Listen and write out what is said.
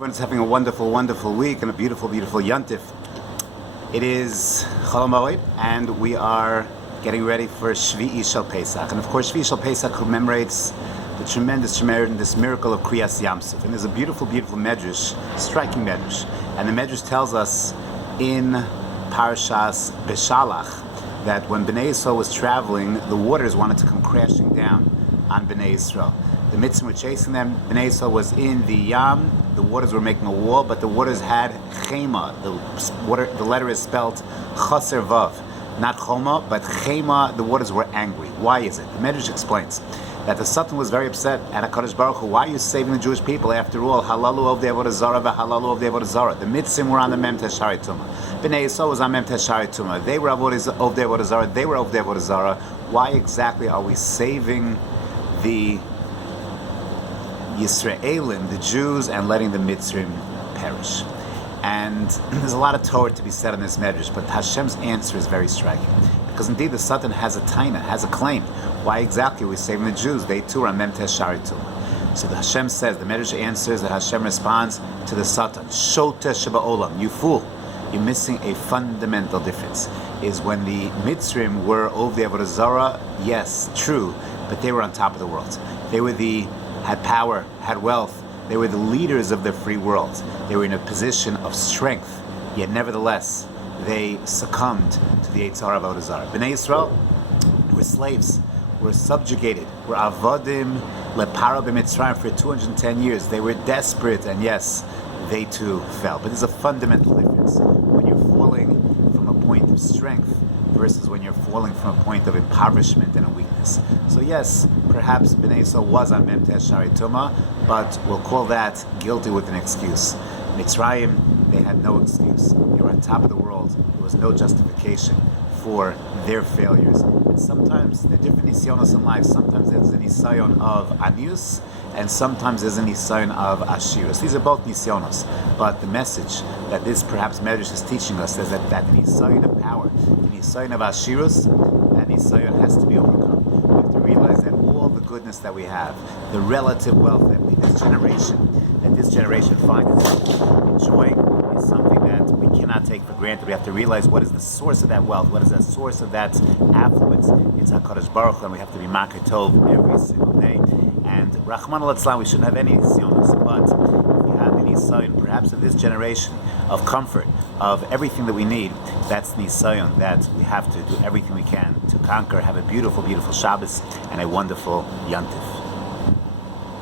Everyone's having a wonderful, wonderful week and a beautiful, beautiful Yontif. It is Chol Hamoed, and we are getting ready for Shvi'i Shel Pesach. And of course, Shvi'i Shel Pesach commemorates the tremendous miracle of Kriyas Yamsuf. And there's a beautiful, beautiful medrash, striking medrash. And the medrash tells us in Parshas Beshalach that when Bnei Yisrael was traveling, the waters wanted to come crashing down on Bnei Yisrael. The Mitzvah were chasing them. Bnei Yisrael was in the Yam. The waters were making a wall, but the waters had Chema. The letter is spelled Chaser Vav, not Choma, but Chema. The waters were angry. Why is it? The Medrash explains that the Satan was very upset at HaKadosh Baruch Hu. Why are you saving the Jewish people? After all, Halalu of the Avodah Zarah, v'Halalu of the Avodah Zarah. The Mitzvim were on the Mem Teshari Tumah. Bnei Yisrael was on Mem Teshari Tumah. They were of the Avodah Zarah. They were of the Avodah Zarah. Why exactly are we saving the Yisraelim, the Jews, and letting the Mitzrim perish? And there's a lot of Torah to be said on this medrash, but Hashem's answer is very striking. Because indeed the Satan has a taina, has a claim. Why exactly are we saving the Jews? They too are on Mem Teshari Tumah. So the Hashem says, the medrash answers that Hashem responds to the Satan, Shota Sheba'olam, you fool. You're missing a fundamental difference. Is when the Mitzrim were of the Avodah Zarah, yes, true, but they were on top of the world. They were had power, had wealth. They were the leaders of the free world. They were in a position of strength, yet nevertheless, they succumbed to the Eitzar of Avodah Zarah. Bnei Yisrael were slaves, were subjugated, were avodim lepara b'Mitzrayim for 210 years. They were desperate, and yes, they too fell. But there's a fundamental difference when you're falling from a point of strength versus when you're falling from a point of impoverishment and a weakness. So yes, perhaps Bnei Yisrael was on Mem Teshari Tumah, but we'll call that guilty with an excuse. Mitzrayim, they had no excuse. They were on top of the world. There was no justification for their failures. And sometimes there are different nisyonos in life. Sometimes there's a nisyon of anius, and sometimes there's a nisyon of ashirus. These are both nisyonos. But the message that this perhaps medrash is teaching us is that the nisyon of power, the nisyon of ashirus, that nisyon has to be overcome. We have to realize that all the goodness that we have, the relative wealth that this generation finds itself enjoying, is something that we cannot take for granted. We have to realize what is the source of that wealth, what is the source of that affluence. It's HaKadosh Baruch Hu, and we have to be Makar Tov every single day. And Rahman al-Islam, we shouldn't have any nisyonos, but if we have any nisayon, perhaps of this generation, of comfort, of everything that we need, that's nisayon, that we have to do everything we can to conquer, have a beautiful, beautiful Shabbos, and a wonderful Yontif.